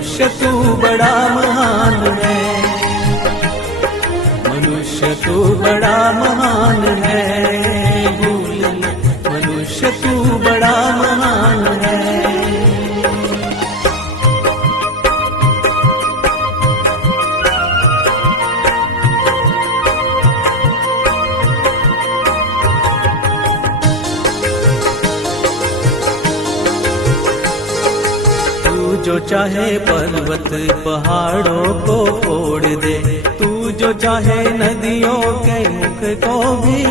मनुष्य तू बड़ा महान है। मनुष्य तू बड़ा महान है। भूल मनुष्य तू बड़ा जो चाहे पर्वत पहाड़ों को फोड़ दे। तू जो चाहे नदियों के मुख को भी